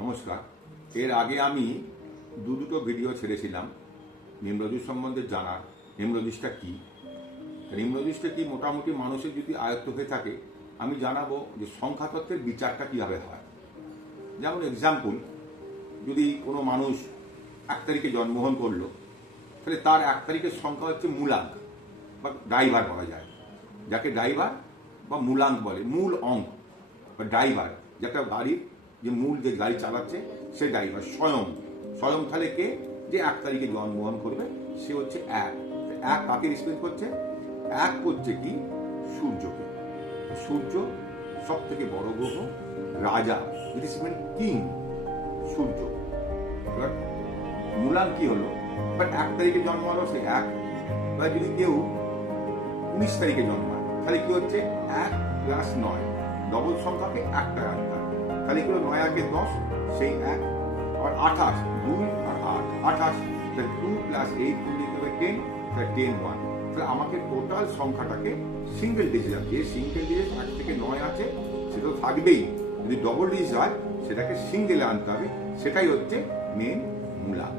নমস্কার। এর আগে আমি দুটো ভিডিও ছেড়েছিলাম নিউমোলজি সম্বন্ধে জানার। নিউমোলজিটা কি, নিউমোলজিটা কি মোটামুটি মানুষের যদি আয়ত্ত হয়ে থাকে আমি জানাবো যে সংখ্যাতত্ত্বের বিচারটা কীভাবে হয়। যেমন এক্সাম্পল, যদি কোনো মানুষ 1 তারিখে জন্মগ্রহণ করলো, তাহলে তার 1 তারিখের সংখ্যা হচ্ছে মূলাঙ্ক বা ড্রাইভার বলা যায়, যাকে ড্রাইভার বা মূলাঙ্ক বলে। মূল অঙ্ক বা ড্রাইভার, যেটা গাড়ির যে মূল যে গাড়ি চালাচ্ছে সে ড্রাইভার। স্বয়ং তাহলে কে, যে 1 তারিখে জন্মগ্রহণ করবে সে হচ্ছে 1। কাকে রিপ্রেজেন্ট করছে? 1 করছে কি সূর্যকে। সূর্য সব থেকে বড় গ্রহ, রাজা, রিপ্রেজেন্ট কিং সূর্য। এবার মূলাঙ্ক কি হলো? বাট 1 তারিখে জন্ম হলো সে 1। এবার যদি কেউ 19 তারিখে জন্মায় তাহলে কি হচ্ছে 1 + 9, ডবল সংখ্যাকে 1টা রাখতে হয়। তাহলে কি হলো 9 × 10 সেই 1। আর 28, 2 আর 8, 28, তাহলে 2 + 8 দিতে হবে 10, তাহলে 10 1। তাহলে আমাকে টোটাল সংখ্যাটাকে সিঙ্গেল ডিজিট, যে সিঙ্গেল ডিজিট 1 থেকে 9 আছে সেটা তো থাকবেই, যদি ডবল ডিজিট হয় সেটাকে সিঙ্গেলে আনতে হবে। সেটাই হচ্ছে মেন মূলাঙ্ক।